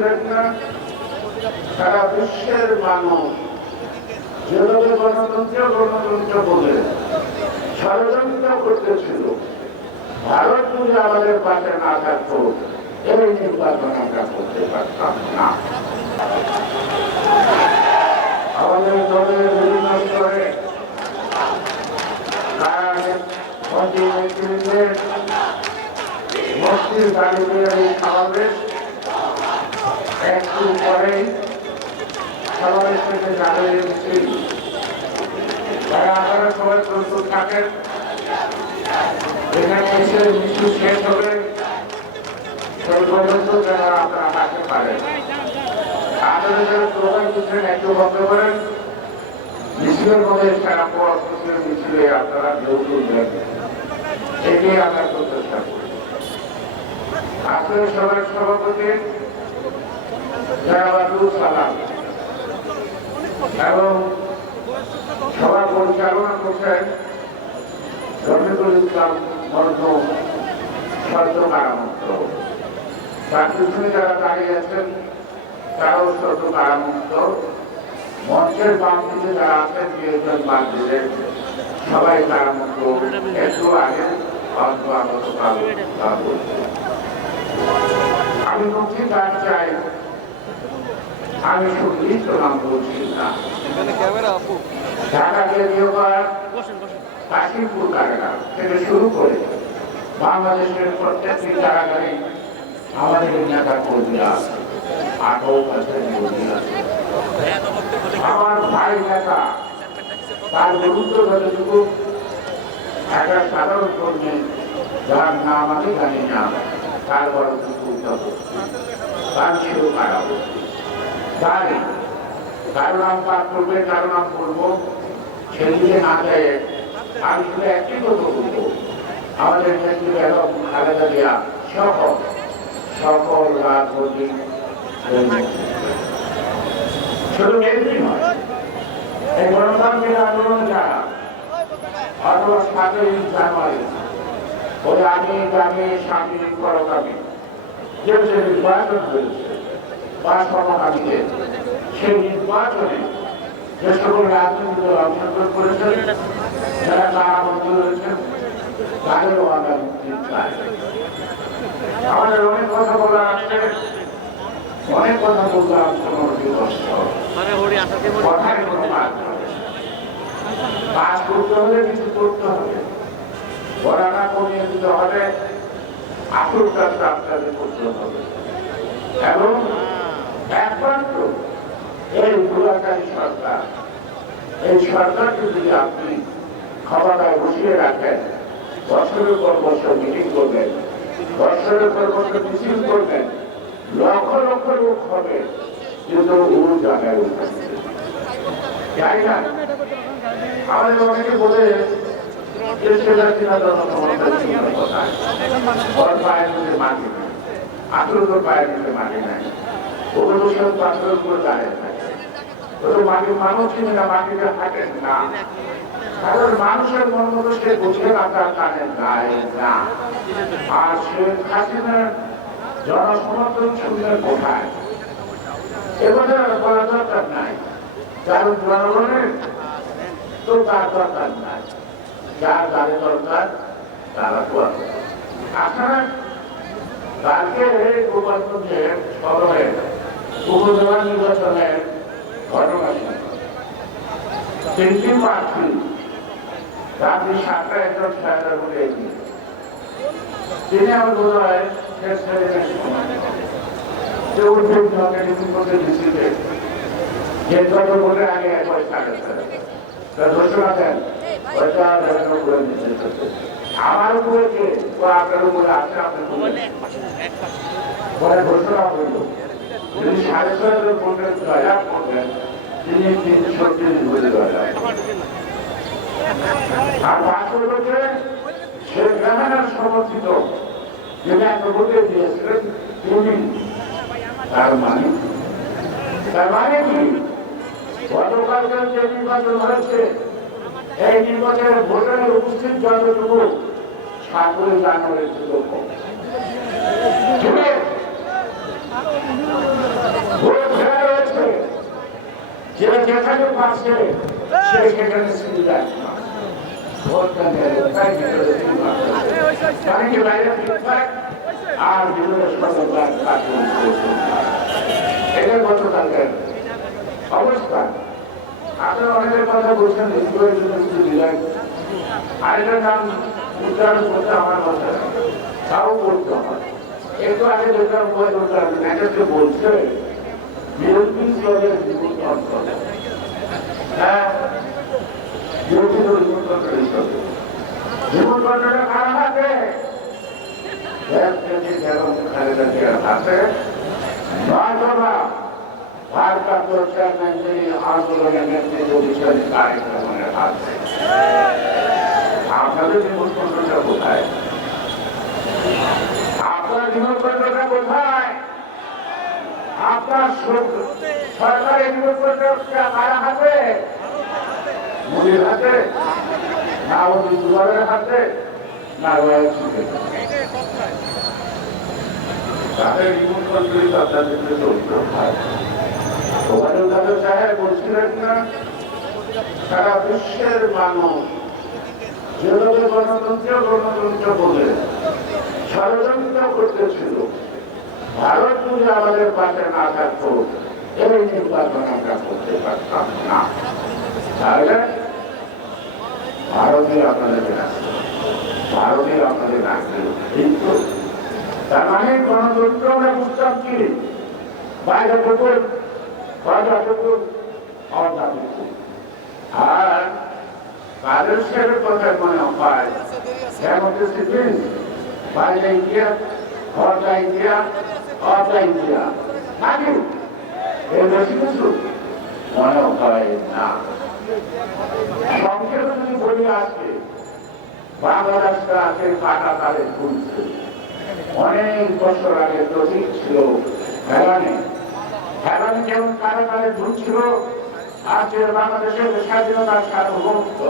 ছিলেন না, সারা বিশ্বের মানুষ যেভাবে গণতন্ত্র বলে ষড়যন্ত্র করতেছিল, ভারত যদি আমাদের পাশে না থাকতো এই নির্বাচন আমরা করতে পারতাম না। আমাদের দলের বিভিন্ন স্তরে মুক্তির দাবিতে এই সমাবেশ, একটু পরেই সমাবেশ থেকে জানিয়ে দিচ্ছি তারা আপনারা সবাই প্রস্তুত থাকেন। এখানে এসে মিছিল শেষ হবে সেই পর্যন্ত যারা আপনারা থাকতে পারেন। আপনাদের যারা স্লোগান দিচ্ছেন একটু বন্ধ করেন। মিছিলের মধ্যে সারা পর মিছিলে আপনারা যোগ দেন, এটাই আমরা প্রচেষ্টা করি। আজকের সভার সভাপতি জানাবাদুল সালাম এবং সভা পরিচালনা করছেন রফিকুল ইসলাম মরহুম সদ্য কারামুক্ত। তার পিছনে যারা দাঁড়িয়ে আছেন তারাও সদ্য কারামুক্ত। মঞ্চের বাম দিকে যারা আছেন প্রিয়জন বান্ধবীদের সবাই কারামুক্ত। একটু আগে আমি মুক্তি দান চাই, আমি সুদৃষ্ট নাম বলছি না। ঢাকা কেন্দ্রীয় কাশিমপুর কারাগার থেকে শুরু করে বাংলাদেশের প্রত্যেকটি কারাগারে আমাদের নেতা কর্মীরা আছে, আটক আছেন। আমার ভাই নেতা তার গুরুত্ব যতটুকু একটা সাধারণ কর্মী যার নাম আমি জানি না তার বড় তার ছিল কারাবর্তী। তাই কারো নাম পাঠ করবে, কারো নাম বলবো, সেদিকে না যায়। আমি শুধু একটি কথা বলবো, আমাদের নেত্রী এবং খালেদা জিয়া সকল রাজনৈতিক শুধু নেত্রী নয়, এই গণতান্ত্রিক আন্দোলনে যারা অথবা 7ই জানুয়ারি ওই আমি সামরিক পরকামী যে নির্বাচন হয়েছে বা সমকামীতে, সেই নির্বাচনে যে সকল রাজনৈতিক দল অংশগ্রহণ করেছেন, যারা কারাবদ্ধ রয়েছেন, তাদেরও আমরা মুক্তি চাই। আমাদের অনেক কথা বলা আছে, অনেক কথা বললাম, কথায় কোনো কাজ করতে হলে কিছু করতে হবে, বলানা কমিয়ে দিতে হবে, আসল কাজটা আপনাদের করতে হবে। এবং একমাত্র এই দুরাকারী সরকার, এই সরকারকে যদি আপনি ক্ষমতায় বসিয়ে রাখেন, বছরের পর বছর মিটিং করবেন, বছরের পর বছর মিছিল করবেন, লক্ষ লক্ষ লোক হবে, কিন্তু গুরু জায়গায় উঠবেন। যাই না, আমাদের অনেকে বলে আসলে তোর পায়ের নিচে মাটি নাই, ওগুলো তো সব পাথরের উপরে দাঁড়িয়ে থাকে। মাটির মানুষ চিনি না, মাটিতে হাঁটেন না, কারণ মানুষের মন মতো সে বুঝে না, তার কানে গায়ে না। আর শেখ হাসিনার জনসমর্থন শুনলেন কোথায়? এবারে বলা দরকার নাই, কারণ জনগণের তো তার দরকার নাই, যার যাদের দরকার তারা তো আপনারা কালকে গোপালগঞ্জের শহরে উপজেলা নির্বাচনের ঘটনা তিনটি প্রার্থী রাত্রি 7টায় একজন সাহেবের বলে এগিয়ে, তিনি আমার বোধ হয় বলে আগে একবার ঘোষণা দেন, আমার উপরে কে আপনার উপরে আছে, আপনার পরে ঘোষণা হইল যদি 6.5 ভোটের জয়লাভ করবেন, তিনি 330 জয়লাভ। আর 5 বছরে শেখ হাসিনার সমর্থিত যিনি এত ভোটে দিয়েছিলেন তিনি, তার মানে কি গতকালকার যে নির্বাচন হয়েছে, এই নির্বাচনের ভোটারে উপস্থিত যতটুকু 7ই জানুয়ারির যেখানে পাচ্ছে সে সেখানে সুবিধা আর এটা গতকালকের অবস্থা। আপনারা অনেকের কথা বলছেন ইসরোয়ের জন্য কিছু দিলেন, আরেকটার নাম উচ্চারণ করতে আমার কথা তাও করতে হয়। একটু আগে দেখলাম ম্যানেজারকে বলছে বিরোধী দলের জীবন তন্ত্র, হ্যাঁ বিরোধী দল জীবনতন্ত্র হিসাবে জীবনতন্ত্রটা কারা হাতে? যেমন খালেদা জিয়ার হাতে, নয়তোবা ভারপ্রাপ্ত চেয়ারম্যান যিনি আন্দোলনের নেতৃত্ব দিচ্ছেন তারেক রহমানের হাতে। আপনাদের জীবনতন্ত্রটা কোথায়? আপনার জীবনতন্ত্রটা কোথায়? আপনার সরকারের জীবনতন্ত্রটা কারা হাতে? মোদির হাতে, না মোদী দুবারের হাতে, না রয়েছে তাদের জীবনতন্ত্রই আপনাদেরকে চলতে হয়। ওখানে তাদের সাহেব বলছিলেন না সারা বিশ্বের মানুষ যেভাবে গণতন্ত্র বলে ষড়যন্ত্র করতেছিল, ভারত যদি আমাদের পাশে না থাকতো এই নির্বাচন আমরা করতে পারতাম না। তাহলে ভারতীয় আপনাদের রাখবে, ভারতীয় আপনাদের রাখবে। কিন্তু তার মানে গণতন্ত্র আমরা বুঝতাম কি বাইরে টুকুর বাজা টুকুর আর কাদের কথায় মনে হয় ডেমোক্রেসি দিন বাইরে ইন্ডিয়া ঘরটা ইন্ডিয়া অফটা ইন্ডিয়া নাকি এর বেশি কিছু মনে হয় না। সংক্ষেপে যদি বলি আসছে বাংলাদেশটা আছে কাটা তালে ঘুরছে। অনেক বছর আগে প্রতীক ছিল হেলানে, হেলানে যেমন কাটা তালে ঝুলছিল, আজকে বাংলাদেশের স্বাধীনতার সার্বভৌমত্ব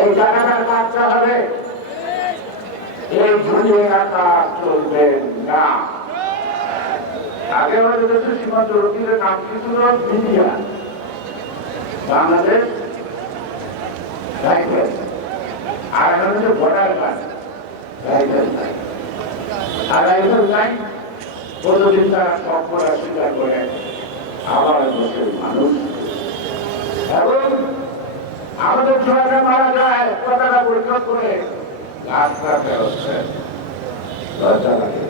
এই কাটাটার বাচ্চা হবে, এই ঝুলিয়ে রাখা চলবে না। আগে আমাদের দেশের সীমান্তরক্ষীদের নাম কি ছিল? ইন্ডিয়া, বাংলাদেশ রাইফেল, আর এখন হচ্ছে বর্ডার গার্ড রাইফেল নাই। আর রাইফেল নাই, কতদিন তারা সব করা স্বীকার করে আবার দেশের মানুষ এবং আমাদের ছোটরা মারা যায় কথাটা পরীক্ষা করে লাখ লাখ হচ্ছে। লজ্জা লাগে।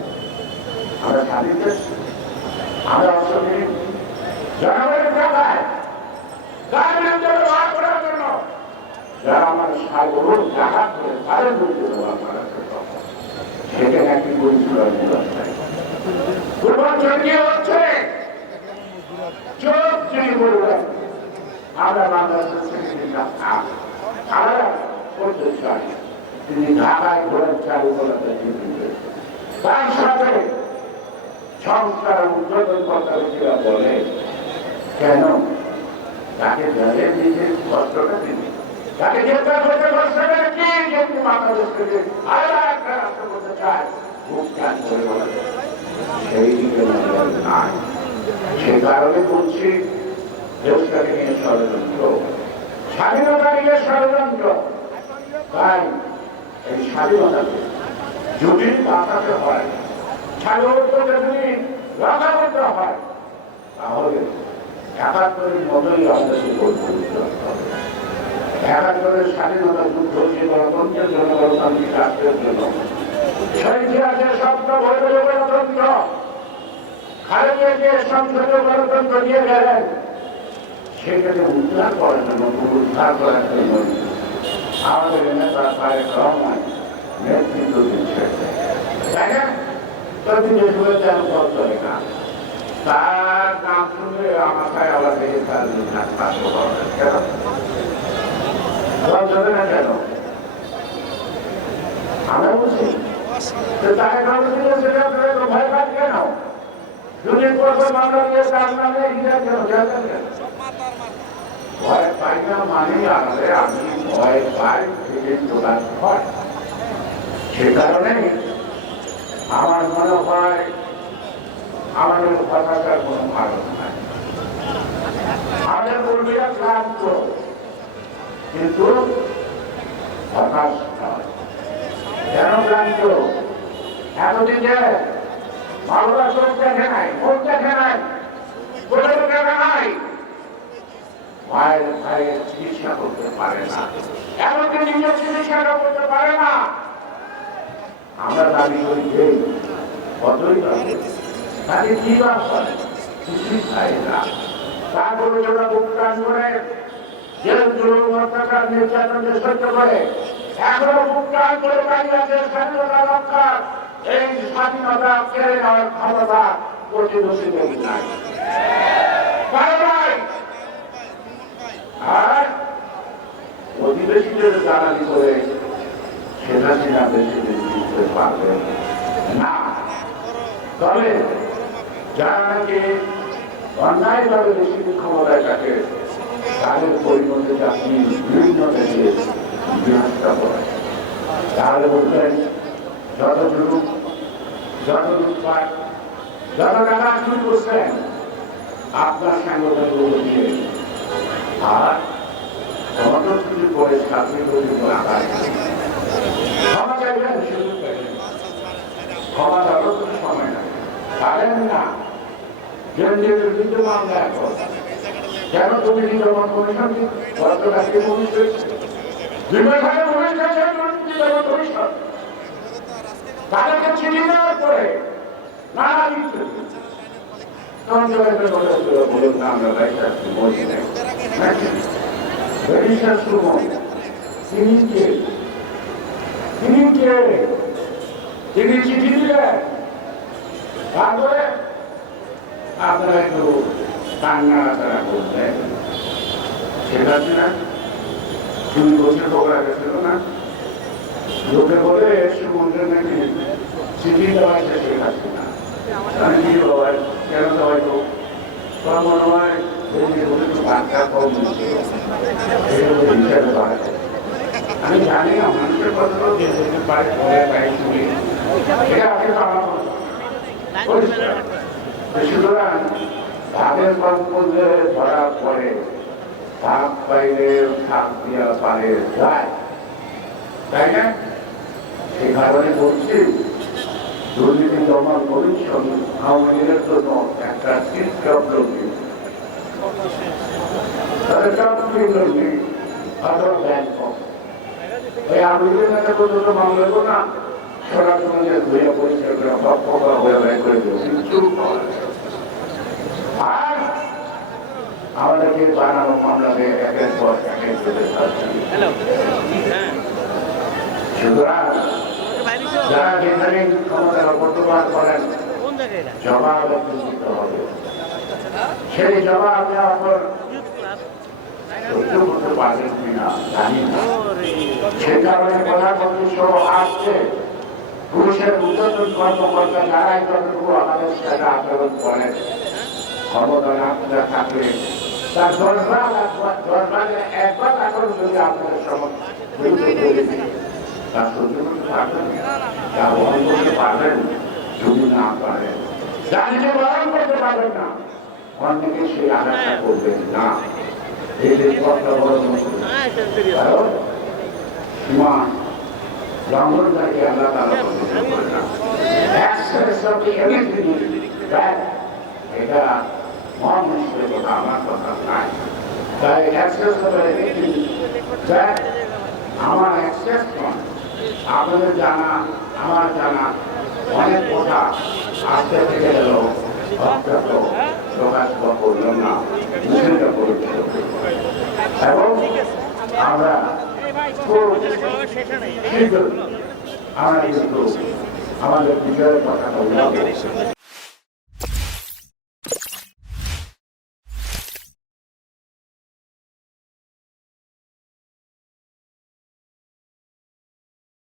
আমরা স্বাধীন দেশ, আমরা অসুবিধা জনগণের টাকায় তার বিরুদ্ধে ব্যবহার করার জন্য যারা আমার সাগর জাহাজ করে তাদের বিরুদ্ধে ব্যবহার করার জন্য সেখানে একটি পরিচয় পূর্বাঞ্চল কি হচ্ছে? চোখ চুরি করবেন। আমরা বাংলাদেশের আমরা করতে চাই তিনি ঢাকায় ঘোরার চালু করাতে তার সাথে সংস্কার উদ্বোধন কর্তারা বলে কেন তাকে ধরে নিজের কষ্টটা দিন, তাকে গ্রেফতার করতে কষ্টটা কি? যেহেতু বাংলাদেশ থেকে আলাদা একটা রাষ্ট্র করতে চায় খুব জ্ঞান করে বলে সেই দিকে নাই। সে কারণে বলছি দেশটাকে নিয়ে ষড়যন্ত্র, স্বাধীনতা নিয়ে ষড়যন্ত্র। তাই এই স্বাধীনতাকে যদি বাঁচাতে হয়, স্বাধীনতাকে যদি রক্ষা করতে হয়, তাহলে ৭১-এর মতোই আমাদেরকে করতে হবে। ৭১-এর স্বাধীনতা যুদ্ধ যে গণতন্ত্রের জন্য, গণতান্ত্রিক রাষ্ট্রের জন্য, সেই ইতিহাসের স্বপ্ন বড় গণতন্ত্র খালেদাকে সংসদীয় গণতন্ত্র নিয়ে গেলেন, সেটাকে উদ্ধার করার জন্য, উদ্ধার করার জন্য আমাদের নেতা তারেক রহমান নেতৃত্ব দিচ্ছে, তাই না? প্রতি দেশগুলো যেন চলে না, তার নাম শুনলে আমার কাছে আবার দেখে তার কেন না কেন আমরা বলছি তারেক রহমান সেটা ভয় পান কেন? যদি মামলা দিয়ে তার নামে কেন ভয় পাই না মানে আসলে আমি ভয় পাই দোকান হয়। সে কারণে আমার মনে হয় আমাদের হতাশার কোনো কারণ নাই। আমাদের কর্মীরা ক্লান্ত, কিন্তু হতাশ নয়। কেন ক্লান্ত? এতদিন যে বাংলা চোখ দেখে নাই, মুখ দেখে নাই, কোথাও দেখা নাই, ভাইয়ের ভাইয়ের চিকিৎসা করতে পারে না, এমনকি নিজের চিকিৎসাটা করতে পারে না। আমরা দাবি করি যে কতই তাকে কি বা করে কিছুই খাই না। তারপরে ওরা বুক টান করে জেল জুলুম অত্যাচার নির্যাতনকে সহ্য করে এখনো বুক টান করে দাঁড়িয়ে আছে স্বাধীনতা রক্ষার এই স্বাধীনতা কেড়ে নেওয়ার ক্ষমতা প্রতিবেশীদের নাই। আর প্রতিবেশীদের জ্বালানি করে সেটা সেটা বেশি দিন জিততে পারবে না। তবে যারা নাকি অন্যায়ভাবে বেশি ক্ষমতায় থাকে তাদের পরিবর্তে আপনি বিভিন্ন দেশে বিনাশটা করেন। তাহলে বলবেন যত জুলুম, যত লুটপাট, যত টাকা শুরু করছেন আপনার সাংগঠনিক দিয়ে, আর সমর্থন কিছু করে ছাত্রী ক্ষমা চাইবেন, সুযোগ পাইবেন, ক্ষমা চাওয়ার কোনো সময় নাই। পারেন না কেন্দ্রীয় বিরুদ্ধে মামলা এখন কেন তুমি নির্বাচন কমিশন গতকালকে পুলিশ হয়েছে বিভাগে পুলিশ হয়েছে নির্বাচন কমিশন তাদেরকে চিঠি দেওয়ার পরে নানা দিচ্ছে তিনি চিঠি দিলেন। তারপরে আপনারা একটু কান্না তারা করবেন, সেটা না চুরি করছে পকড়া গেছিল না, লোকে বলে সমুদ্রে নাকি চিঠি দেওয়া হয়েছে শেখ হাসিনা। আমি কি বাবা কেন দেওয়াই তো তোমার মনে হয় বার্তা কম আমি জানি না মানুষের কথা পারে পাই শুনি এটা আগে সুতরাং ভাগের কম করলে ধরা পড়ে, ভাগ পাইলে ভাগ দিয়া পারে যায়, তাই না? সেই কারণে বলছি দুর্নীতি দমন কমিশন আওয়ামী লীগের জন্য একটা মামলা না সরাসরি ধুয়ে পরিষ্কার করে আর আমাদেরকে বানানো মামলাকে একের পর একের সুতরাং যারা কেন্দ্রীয় ক্ষমতার অপব্যবহার করেন জবাব দিতে হবে। সেই জবাব দেওয়ার পর সহ্য করতে পারবেন কিনা জানি না। সে কারণে প্রধানমন্ত্রী সহ আসছে পুলিশের উদ্যোতন কর্মকর্তা যারাই যতটুকু আমাদের সাথে আচরণ করেন ক্ষমতা আপনারা থাকলে তার 10 ভাগে 1 ভাগ আচরণ যদি আপনাদের সমর্থন তা সহ্য করতে পারবেন, তা বহন করতে পারবেন। যদি না পারেন, যা নিজে বহন করতে পারবেন না, অন্যকে সেই আঘাতটা করবেন না। এই দেশপথটা বড় কারণ সীমা লঙ্ঘনকারীকে আল্লাহ তাআলা পছন্দ করে না। এটা মহামুষ্কের কথা, আমার কথা নাই। তাই আমার অ্যাক্সেস নয়, আপনাদের জানা আমার জানা অনেক কথা আজকে থেকে গেল প্রকাশ করলাম না, এবং আমরা আমরা কিন্তু আমাদের বিজয়ের কথা বললাম।